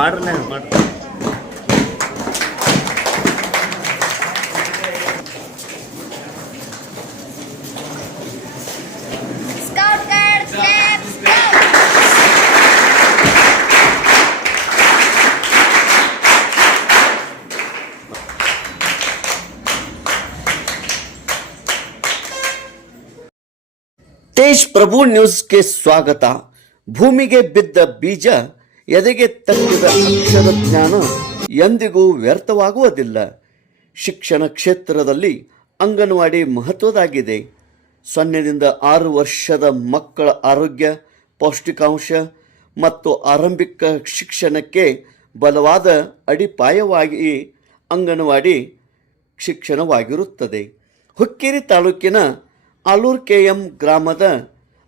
ಮಾಡ್ರೇ ಮಾಡ್ರಿ. ತೇಜ್ ಪ್ರಭು ನ್ಯೂಸ್ಗೆ ಸ್ವಾಗತ. ಭೂಮಿಗೆ ಬಿದ್ದ ಬೀಜ ಎದೆಗೆ ತಟ್ಟಿದ ಅಕ್ಷರ ಜ್ಞಾನ ಎಂದಿಗೂ ವ್ಯರ್ಥವಾಗುವುದಿಲ್ಲ. ಶಿಕ್ಷಣ ಕ್ಷೇತ್ರದಲ್ಲಿ ಅಂಗನವಾಡಿ ಮಹತ್ವದಾಗಿದೆ. 0 ವರ್ಷದ ಮಕ್ಕಳ ಆರೋಗ್ಯ, ಪೌಷ್ಟಿಕಾಂಶ ಮತ್ತು ಆರಂಭಿಕ ಶಿಕ್ಷಣಕ್ಕೆ ಬಲವಾದ ಅಡಿಪಾಯವಾಗಿ ಅಂಗನವಾಡಿ ಶಿಕ್ಷಣವಾಗಿರುತ್ತದೆ. ಹುಕ್ಕೇರಿ ತಾಲೂಕಿನ ಆಲೂರು ಕೆಎಂ ಗ್ರಾಮದ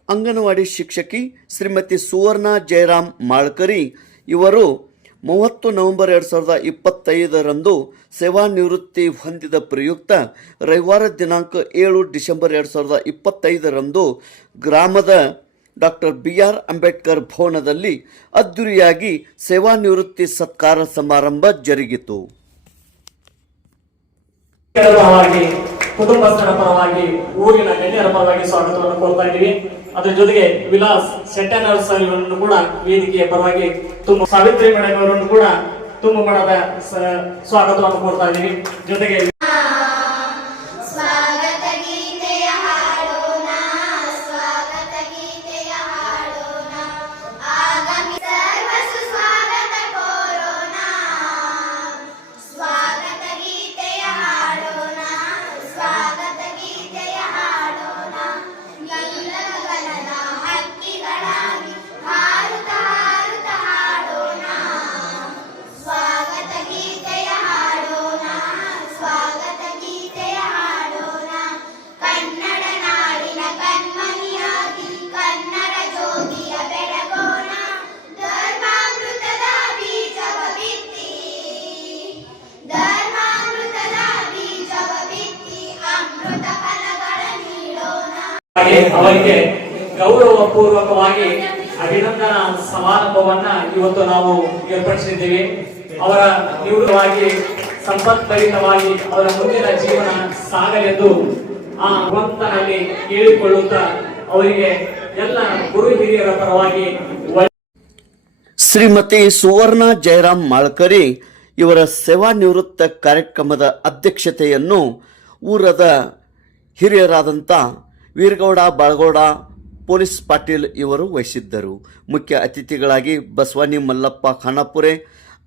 ಅಂಗನವಾಡಿ ಶಿಕ್ಷಕಿ ಶ್ರೀಮತಿ ಸುವರ್ಣ ಜಯರಾಮ್ ಮಾಳ್ಕರಿ ಇವರು 30 ನವೆಂಬರ್ 2025 ಸೇವಾ ನಿವೃತ್ತಿ ಹೊಂದಿದ ಪ್ರಯುಕ್ತ ರವಿವಾರ ದಿನಾಂಕ 7 ಡಿಸೆಂಬರ್ 2025 ಗ್ರಾಮದ ಡಾಕ್ಟರ್ BR ಅಂಬೇಡ್ಕರ್ ಭವನದಲ್ಲಿ ಅದ್ದೂರಿಯಾಗಿ ಸೇವಾ ನಿವೃತ್ತಿ ಸತ್ಕಾರ ಸಮಾರಂಭ ಜರುಗಿತು. ಕುಟುಂಬಸ್ಥರ ಪರವಾಗಿ ಊರಿನ ಗಣ್ಯರ ಪರವಾಗಿ ಸ್ವಾಗತವನ್ನು ಕೋರ್ತಾ ಇದ್ದೀವಿ. ಅದರ ಜೊತೆಗೆ ವಿಲಾಸ್ ಶೆಟ್ಟನರ್ ಸರ್ ಇವರನ್ನು ಕೂಡ ವೇದಿಕೆಯ ಪರವಾಗಿ ಸಾವಿತ್ರಿ ಮೇಡಮ್ ಅವರನ್ನು ಕೂಡ ತುಂಬ ಮನದ ಸ್ವಾಗತವನ್ನು ಕೋರ್ತಾ ಇದ್ದೀವಿ. ಜೊತೆಗೆ ಅವರಿಗೆ ಗೌರವ ಪೂರ್ವಕವಾಗಿ ಅಭಿನಂದನಾ ಸಮಾರಂಭವನ್ನ ಇವತ್ತು ನಾವು ಏರ್ಪಡಿಸಿದ್ದೀವಿ. ಅವರ ನಿವೃತ್ತವಾಗಿ ಸಂಪತ್ಭರಿತವಾಗಿ ಅವರ ಮುಂದಿನ ಜೀವನ ಸಾಗಲೆಂದು ಆ ಭಗವಂತನಲ್ಲಿ ಕೇಳಿಕೊಳ್ಳುತ್ತಾ ಅವರಿಗೆ ಎಲ್ಲ ಗುರು ಹಿರಿಯರ ಪರವಾಗಿ ಶ್ರೀಮತಿ ಸುವರ್ಣ ಜಯರಾಮ್ ಮಾಳ್ಕರಿ ಇವರ ಸೇವಾ ನಿವೃತ್ತ ಕಾರ್ಯಕ್ರಮದ ಅಧ್ಯಕ್ಷತೆಯನ್ನು ಊರದ ಹಿರಿಯರಾದಂಥ ವೀರಗೌಡ ಬಾಳಗೌಡ ಪೊಲೀಸ್ ಪಾಟೀಲ್ ಇವರು ವಹಿಸಿದ್ದರು. ಮುಖ್ಯ ಅತಿಥಿಗಳಾಗಿ ಬಸವಾನಿ ಮಲ್ಲಪ್ಪ ಖಾನಾಪುರೆ,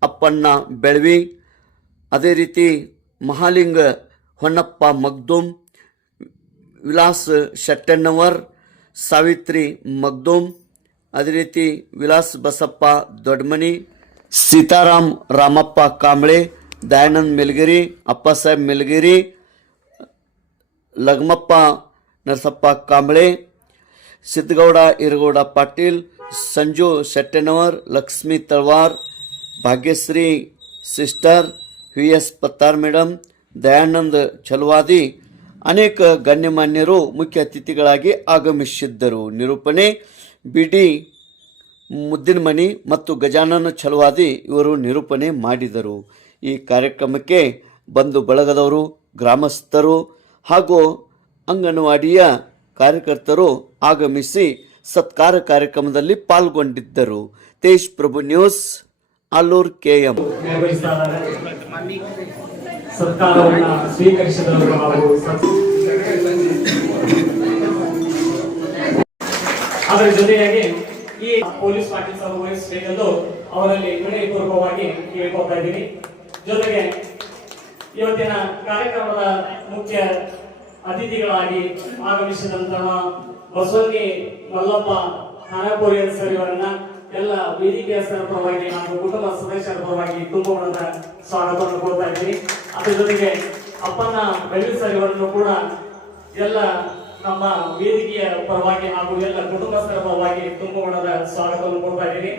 ಅಪ್ಪಣ್ಣ ಬೆಳವಿ, ಅದೇ ರೀತಿ ಮಹಾಲಿಂಗ ಹೊನ್ನಪ್ಪ ಮಗ್ದೂಮ್, ವಿಲಾಸ್ ಶೆಟ್ಟಣ್ಣವರ್, ಸಾವಿತ್ರಿ ಮಗ್ದೂಮ್, ಅದೇ ರೀತಿ Vilas Basappa Doddamani, Sitaram Ramappa Kamble, Dayanand Melgiri, Appasaheb Melgiri, Lagamappa Narasappa Kamble, Siddagouda Iragouda Patil, Sanju Shettanavar, Lakshmi Talawar, Bhagyashree sister, VS Pattar madam, Dayanand Chalavadi ಅನೇಕ ಗಣ್ಯಮಾನ್ಯರು ಮುಖ್ಯ ಅತಿಥಿಗಳಾಗಿ ಆಗಮಿಸಿದ್ದರು. ನಿರೂಪಣೆ BD ಮುದ್ದಿನಮನಿ ಮತ್ತು ಗಜಾನನ ಛಲವಾದಿ ಇವರು ನಿರೂಪಣೆ ಮಾಡಿದರು. ಈ ಕಾರ್ಯಕ್ರಮಕ್ಕೆ ಬಂಧು ಬಳಗದವರು, ಗ್ರಾಮಸ್ಥರು ಹಾಗೂ ಅಂಗನವಾಡಿಯ ಕಾರ್ಯಕರ್ತರು ಆಗಮಿಸಿ ಸತ್ಕಾರ ಕಾರ್ಯಕ್ರಮದಲ್ಲಿ ಪಾಲ್ಗೊಂಡಿದ್ದರು. ತೇಜ್ ಪ್ರಭು ನ್ಯೂಸ್, ಆಲೂರು KM. ಸತ್ಕಾರವನ್ನು ಸ್ವೀಕರಿಸಿದವರು ಅದರ ಜೊತೆಯಾಗಿ ಈ ಪೊಲೀಸ್ ಪಾಟೀಲ್ ಸಹ ವಹಿಸಬೇಕೆಂದು ಅವರಲ್ಲಿ ವಿನಯಪೂರ್ವಕವಾಗಿ ಕೇಳ್ಕೊಳ್ತಾ ಇದ್ದೀನಿ. ಜೊತೆಗೆ ಇವತ್ತಿನ ಕಾರ್ಯಕ್ರಮದ ಮುಖ್ಯ ಅತಿಥಿಗಳಾಗಿ ಆಗಮಿಸಿದಂತಹ ಬಸವನಿ ಮಲ್ಲಪ್ಪ ಖಾನಾಪುರಿ ಸರ್ ಇವರನ್ನ ಎಲ್ಲ ವೇದಿಕೆಯ ಪರವಾಗಿ ಹಾಗೂ ಕುಟುಂಬ ಸದಸ್ಯರ ಪರವಾಗಿ ತುಂಬ ಮನದ ಸ್ವಾಗತವನ್ನು ಕೊಡ್ತಾ ಇದ್ದೀನಿ. ಅದರ ಜೊತೆಗೆ ಅಪ್ಪನ ಬೆಳ್ಳಿ ಸರ್ ಇವರನ್ನು ಕೂಡ ಎಲ್ಲ ನಮ್ಮ ವೇದಿಕೆಯ ಪರವಾಗಿ ಹಾಗೂ ಎಲ್ಲ ಕುಟುಂಬಸ್ಥರ ಪರವಾಗಿ ತುಂಬ ಮನದ ಸ್ವಾಗತವನ್ನು ಕೊಡ್ತಾ ಇದ್ದೀನಿ.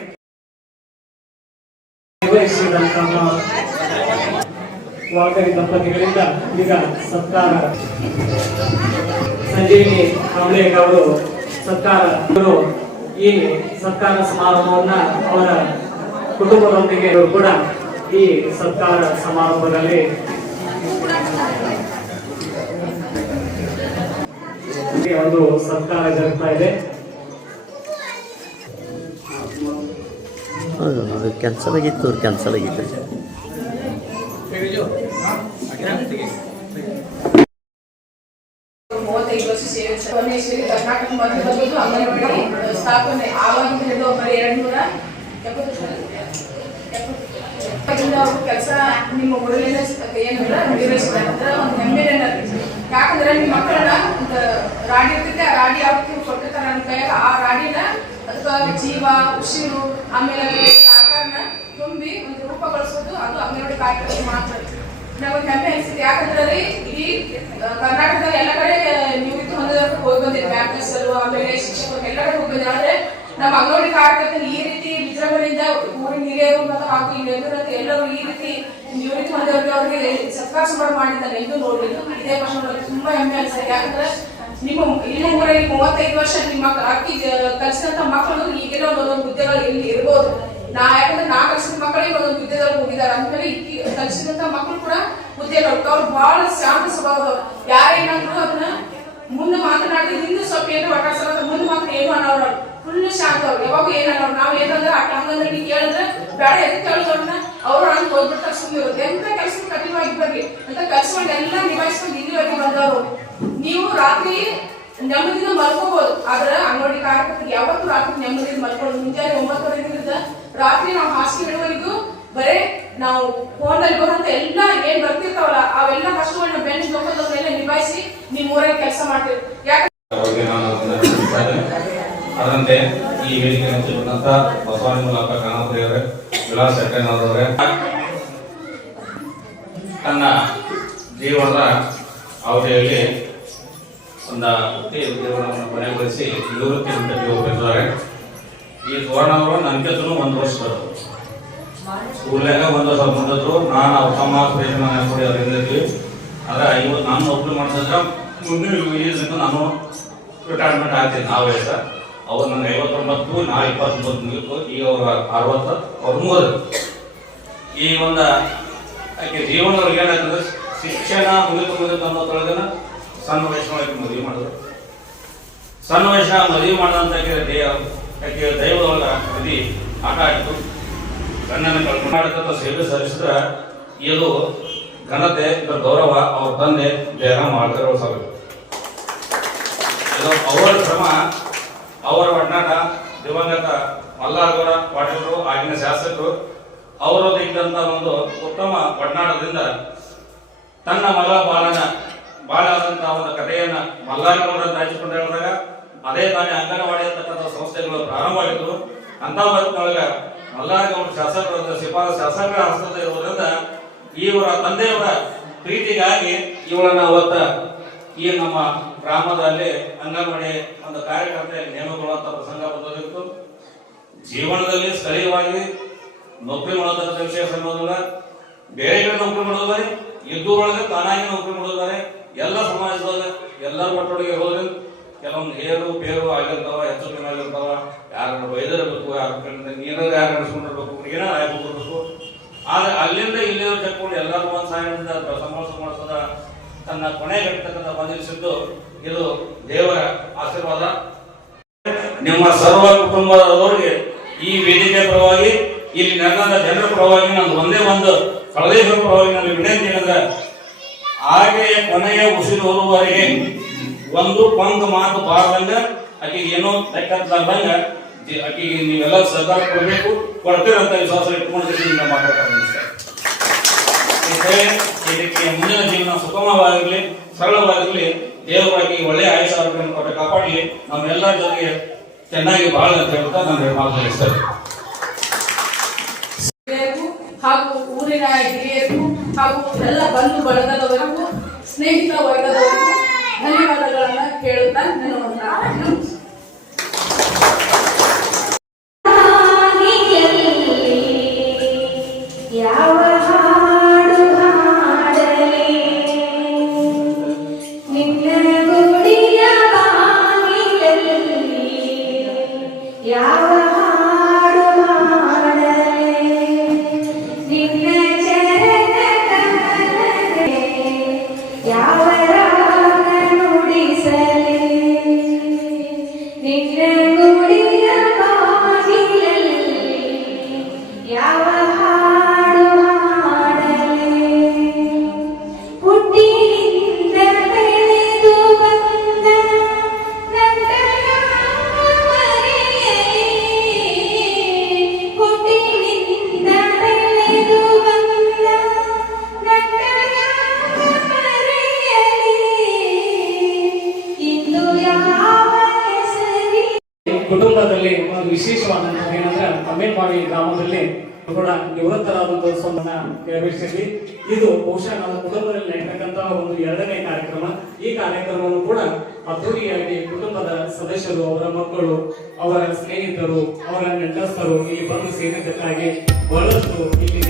ವಾಲ್ಕರಿ ದಂಪತಿಗಳಿಂದ ಈಗ ಸತ್ಕಾರ ಸಂಜೀವಿನಿ ಕಾಂಬ್ಳೆ ಅವರು ಸತ್ಕಾರ ಈ ಸತ್ಕಾರ ಸಮಾರಂಭವನ್ನ ಅವರ ಕುಟುಂಬದೊಂದಿಗೆ ಇವರು ಕೂಡ ಈ ಸತ್ಕಾರ ಸಮಾರಂಭದಲ್ಲಿ ಒಂದು ಸತ್ಕಾರ ಜರುಗ್ತಾ ಇದೆ. ಅದು ಕ್ಯಾನ್ಸಲ್ ಆಗಿತ್ತು, ಕ್ಯಾನ್ಸಲ್ ಆಗಿತ್ತು. ಕರ್ನಾಟಕ ಮಧ್ಯದಲ್ಲಿ ಅಂಗನವಾಡಿ ಸ್ಥಾಪನೆ ಆವಾಗಿಂದ ಹಿಡಿದು ಬರೀ 270 ಕೆಲಸ ನಿಮ್ಮ ಊರಲ್ಲಿನ ಏನಿಲ್ಲ ನಿರ್ವಹಿಸಿದ್ರೆ ಒಂದು ಹೆಮ್ಮೆನೆ. ಯಾಕಂದ್ರೆ ನಿಮ್ಮ ಮಕ್ಕಳನ್ನ ಒಂದು ರಾಡಿ ಇರ್ತೈತೆ, ಆ ರಾಡಿ ಯಾವತ್ತು ಕೊಟ್ಟಿರ್ತಾರೆ ನನ್ನ ಕೈಯಾಗ, ಆ ರಾಡಿನ ಅದಕ್ಕೆ ಜೀವ ಉಸಿರು ಆಮೇಲೆ ಆಕಾರನ ತುಂಬಿ ಒಂದು ರೂಪಗೊಳಿಸೋದು ಅದು ಅಂಗನವಾಡಿ ಕಾರ್ಯಕ್ರಮ ಮಾತ್ರ. ನಮಗೆ ಹೆಮ್ಮೆ ಅನಿಸುತ್ತೆ. ಯಾಕಂದ್ರೆ ಇಡೀ ಕರ್ನಾಟಕದ ಎಲ್ಲ ಕಡೆ ನಿವೃತ್ತಿ ಹೊಂದೋದಕ್ಕೆ ಹೋಗಿ ಬಂದಿದೆ, ಬ್ಯಾಂಕರ್ಸರು ಆಮೇಲೆ ಶಿಕ್ಷಕರು ಎಲ್ಲ ಕಡೆ ಹೋಗಿ ಬಂದಿದೆ. ಆದ್ರೆ ನಮ್ಮ ಅಂಗನವಾಡಿ ಕಾರ್ಯಕ್ರಮ ಈ ರೀತಿ ವಿಜೃಂಭಣೆಯಿಂದ ಊರಿನ ಹಿರಿಯರು ಮತ್ತು ಹಾಗೂ ಈ ಎಲ್ಲರೂ ಈ ರೀತಿ ನಿವೃತ್ತಿ ಹೊಂದೋರಿಗೆ ಅವ್ರಿಗೆ ಸತ್ಕಾರ ಸಮಾರಂಭ ಮಾಡಿದ್ದಾರೆ ಎಂದು ನೋಡಿದ್ದು ಇದೇ ವರ್ಷ ತುಂಬಾ ಹೆಮ್ಮೆ ಅನಿಸ್ತದೆ. ಯಾಕಂದ್ರೆ ನಿಮ್ಮ ಊರಲ್ಲಿ 35 ವರ್ಷ ನಿಮ್ಮ ಅಕ್ಕಿ ಕಲಿಸಿದಂತ ಮಕ್ಕಳು ಈಗಿನ ಒಂದೊಂದು ಹುದ್ದೆಗಳು ಇಲ್ಲಿ ಇರ್ಬೋದು. ಯಾಕಂದ್ರೆ ನಾ ಕಲಿಸಿದ ಮಕ್ಕಳಿಗೆ ಒಂದೊಂದು ಹುದ್ದೆಗಳು ಹೋಗಿದ್ದಾರೆ. ಅಂದ್ಮೇಲೆ ಈ ಕಲಿಸಿದಂತ ಮಕ್ಕಳು ಕೂಡ ಹುದ್ದೆಗಳು ಅವ್ರು ಬಹಳ ಶಾಂತ ಸ್ವಭಾವದವ್ರು. ಯಾರೇನಾದ್ರು ಅದನ್ನ ಮುಂದೆ ಮಾತನಾಡಿದ್ರೆ ಹಿಂದೆ ಸ್ವಲ್ಪ ಏನು ಒಟ್ಟಾಡ್ಸಲ್ಲ, ಮುಂದೆ ಮಾತ್ರ ಏನು ಅನ್ನೋರು ಫುಲ್ ಶಾಂತ. ಅವ್ರು ಯಾವಾಗ ಏನನ್ನೋರು ನಾವ್ ಏನಂದ್ರೆ ಆ ಹಂಗಂದ್ರೆ ನೀ ಕೇಳಿದ್ರೆ ಬೇಡ ಎದಕ್ಕೆ ಕೇಳೋದವ್ರನ್ನ ಅವ್ರು ಹಂಗೆ ಹೋಗ್ಬಿಡ್ತಾರೆ, ಸುಮ್ಮನೆ ಇರುತ್ತೆ. ಎಂತ ಕೆಲಸ ಕಠಿಣವಾಗಿ ಬರ್ಲಿ ಅಂತ ಕೆಲಸಗಳನ್ನ ಎಲ್ಲ ನಿಭಾಯಿಸ್ಕೊಂಡು ಇಲ್ಲಿವರೆಗೆ ಬಂದವರು. ನೀವು ರಾತ್ರಿ ನೆಮ್ಮದಿಯಿಂದ ಮಲ್ಕೋಬಹುದು, ಆದ್ರೆ ಅಂಗನವಾಡಿ ಕಾರ್ಯಕ್ರಮಕ್ಕೆ ಯಾವತ್ತೂ ರಾತ್ರಿ ನೆಮ್ಮದಿಯಿಂದ ಮಲ್ಕೊಳ್ಳೋದು. ಮುಂಜಾನೆ 9:30 ರಾತ್ರಿ ನಾವು ಹಾಸಿಗೆ ಇಡುವವರೆಗೂ ಬರೇ ನಾವು ಫೋನಲ್ಲಿ ಬರುವಂತ ಎಲ್ಲ ಏನ್ ಬರ್ತಿರ್ತಾವಲ್ಲ ಅವೆಲ್ಲ ಕಷ್ಟಗಳನ್ನ ಬೆನ್ನು ಜೊಕ್ಕದವ್ರನ್ನೆಲ್ಲ ನಿಭಾಯಿಸಿ ನಿಮ್ ಊರಲ್ಲಿ ಕೆಲಸ ಮಾಡ್ತೀವಿ. ಅದರಂತೆ ಈ ವೇದಿಕೆ ಹಂಚಿಕೊಂಡಂತ ಬಸವಾನಿ ಮೂಲಕ ಕಾಣಾಪುರಿಯವರೇ, ವಿಲಾಸ್ ಶೆಟ್ಟಣ್ಣವರವರೇ ತನ್ನ ಜೀವನದ ಅವಧಿಯಲ್ಲಿ ಒಂದು ವೃತ್ತಿ ಜೀವನವನ್ನು ಕೊನೆಗೊಳಿಸಿ ನಿವೃತ್ತಿ ಹಂತಕ್ಕೆ ಹೋಗಿದ್ದಾರೆ. ಈ ಸುವರ್ಣವರು ನನಗೆಲ್ಲೂ 1 ವರ್ಷ ಬರೋದು ಸ್ಕೂಲ್ನಾಗ 1 ವರ್ಷ ಮುಂದಿದ್ರು. ನಾನು ಅವ್ರ ತಮ್ಮ ಪ್ರಯೋಜನ ಕೊಡಿ ಅವರಿಂದಿದ್ವಿ. ಆದ್ರೆ ಇವತ್ತು ನಾನು ನೌಕರಿ ಮಾಡಿದ್ರೆ ಮುಂದೆ ನಾನು ರಿಟೈರ್ಮೆಂಟ್ ಆಗ್ತೀನಿ. ಆ ವಯಸ್ಸ ಅವ್ರು ನನಗೆ 59, ನಾ 29 ಮುಗಿತು. ಈಗ ಅವ್ರ 60, ಅವ್ರು 30. ಈ ಒಂದು ಆಕೆ ಜೀವನದೊಳಗೆ ಏನಾಗ್ತದೆ, ಶಿಕ್ಷಣ ಮುಗಿತು ಅನ್ನೋದ್ರೊಳಗನ ಸಣ್ಣ ವಯಸ್ಸಿನೊಳಗೆ ಮದುವೆ ಮಾಡಿದ್ರು. ಸಣ್ಣ ವಯಸ್ಸಿನ ಮದುವೆ ಮಾಡಿದಂತ ಆಕೆ ದೈವದೊಳಗ ಮದುವೆ ಆಟ ಆಯಿತು. ಗಂಡನ ಕರ್ನಾಟಕದ ಸೇವೆ ಸಲ್ಲಿಸಿದ್ರೆ ಇದು ಘನತೆ, ಇದರ ಗೌರವ ಅವ್ರ ತಂದೆ ಜಯರಾಮ್ ಆಳ್ಕರ್ ಸಭೆ. ಇದು ಅವರ ಶ್ರಮ, ಅವರ ಒಡನಾಟ. ದಿವಂಗತ ಮಲ್ಲಾರಗೌಡ ಪಾಟೀಲರು ಆಗಿನ ಶಾಸಕರು ಅವರದ್ದು ಇದ್ದಂತ ಒಂದು ಉತ್ತಮ ಒಡನಾಟದಿಂದ ತನ್ನ ಮಗ ಬಾಳಾದಂತಹ ಒಂದು ಕಥೆಯನ್ನ ಮಲ್ಲಾರಗೌಡ ಹಂಚಿಕೊಂಡು ಹೇಳಿದಾಗ ಅದೇ ತಾನೇ ಅಂಗನವಾಡಿ ಅಂತಕ್ಕಂಥ ಸಂಸ್ಥೆಗಳು ಪ್ರಾರಂಭವಾಗಿತ್ತು. ಅಂತ ಬದುಕಿನೊಳಗ ಮಲ್ಲಾರಗೌಡ ಶಾಸಕರ ಶಾಸಕರ ಹಸ್ತದ ಇರುವುದರಿಂದ ಇವರ ತಂದೆಯವರ ಪ್ರೀತಿಗಾಗಿ ಇವಳನ್ನ ಅವತ್ತ ಈ ನಮ್ಮ ಗ್ರಾಮದಲ್ಲಿ ಅಂಗನವಾಡಿ ಒಂದು ಕಾರ್ಯಕರ್ತೆ ನೇಮಕೊಳ್ಳುವಂತ ಪ್ರಸಂಗ ಬಂದಿತ್ತು. ಜೀವನದಲ್ಲಿ ಸ್ಥಳೀಯವಾಗಿ ನೌಕರಿ ಮಾಡೋದಂತ ವಿಷಯ ಸಂಬಂಧವಿಲ್ಲ. ಬೇರೆ ಕಡೆ ನೌಕರಿ ಮಾಡೋದಾರೆ, ಇದ್ದೂರೊಳಗೆ ತಾನಾಗಿ ನೌಕರಿ ಮಾಡೋದಾರೆ. ಎಲ್ಲ ಸಮಾಜದೊಳಗೆ ಎಲ್ಲರ ಒಟ್ಟೊಳಗೆ ಹೋದ್ರೆ ಕೆಲವೊಂದು ಏರು ಬೇರು ಆಗಿರ್ತಾವ, ಹೆಚ್ಚು ಕಡಿಮೆ ಆಗಿರ್ತಾವ. ಯಾರನ್ನ ಬೈದಿರಬೇಕು, ನೀರಾಗ ಯಾರು ನಡೆಸ್ಕೊಂಡಿರ್ಬೇಕು, ಏನಾರು ಆಗ್ಬಿಟ್ಟಿರ್ಬೇಕು. ಆದ್ರೆ ಅಲ್ಲಿಂದ ಇಲ್ಲಿಂದ ಚಕ್ಕೊಂಡು ಎಲ್ಲರೂ ಒಂದು ಸಹಾಯದಿಂದ ಸಂಭಾಳಿಸದ ತನ್ನ ಕೊನೆಗಟ್ಟತಕ್ಕಂಥ ಬಂದಿರಿಸಿದ್ದು ಇದು ದೇವರ ಆಶೀರ್ವಾದ. ನಿಮ್ಮ ಸರ್ವ ಕುಟುಂಬದವರಿಗೆ ಈ ವೇದಿಕೆ ಪರವಾಗಿ, ಇಲ್ಲಿ ನೆಲದ ಜನರ ಪರವಾಗಿ ನಾನು ಒಂದೇ ಒಂದು ಕಳದೇಶ್ವರ ಪರವಾಗಿ ನನ್ನ ವಿನಂತಿ ಏನಂದ್ರೆ, ಹಾಗೆಯ ಕೊನೆಯ ಉಸಿರು ಹೋಗುವವರೆಗೆ ಒಂದು ಪಂಕ್ ಮಾತು ಬಾರದಂಗ, ಆಕೆಗೆ ಏನೋ ಲೆಕ್ಕದಂಗ ಆಕೆಗೆ ನೀವೆಲ್ಲ ಸಹಕಾರ ಕೊಡಬೇಕು, ಕೊಡ್ತೀರಂತ ವಿಶ್ವಾಸ ಇಟ್ಕೊಂಡಿದ್ದೀನಿ. ಇದಕ್ಕೆ ಮುಂದಿನ ಜೀವನ ಸುಗಮವಾಗಿರ್ಲಿ, ಸರಳವಾಗಿರ್ಲಿ, ದೇವರಾಗಿ ಒಳ್ಳೆಯ ಆಯುಷ ಆರೋಗ್ಯವನ್ನು ಕೊಟ್ಟು ಕಾಪಾಡಲಿ, ನಮ್ಮೆಲ್ಲರ ಜೊತೆಗೆ ಚೆನ್ನಾಗಿ ಬಾಳ ಅಂತ ಹೇಳ್ತಾ ನಾನು ಮಾತನಾಡಿಸ್ತೇನೆ. ಹಾಗೂ ಊರಿನ ಹಿರಿಯರಿಗೂ ಹಾಗೂ ಎಲ್ಲ ಬಂಧು ಬಳಗದವರಿಗೂ ಸ್ನೇಹಿತ ವರ್ಗದವರಿಗೂ ಧನ್ಯವಾದಗಳನ್ನ ಕೇಳುತ್ತಾ ನಾನು ಯಾವ ಹಾಡು ಹಾಡಲೇ ಅದ್ಭುತವಾದಂತಹ ಸೊನ್ನ ನೆರವೇರಿಸಿದ್ವಿ. ಇದು ಬಹುಶಃ ನನ್ನ ಕುಟುಂಬದಲ್ಲಿ ನಡೆಯತಕ್ಕಂತಹ ಒಂದು 2ನೇ ಕಾರ್ಯಕ್ರಮ. ಈ ಕಾರ್ಯಕ್ರಮವನ್ನು ಕೂಡ ಅದ್ದೂರಿಯಾಗಿ ಕುಟುಂಬದ ಸದಸ್ಯರು, ಅವರ ಮಕ್ಕಳು, ಅವರ ಸ್ನೇಹಿತರು, ಅವರ ನೆಂಟಸ್ಥರು ಇಲ್ಲಿ ಬಂದು ಸೇರಿದ್ದಕ್ಕಾಗಿ ಬಹಳಷ್ಟು ಇಲ್ಲಿ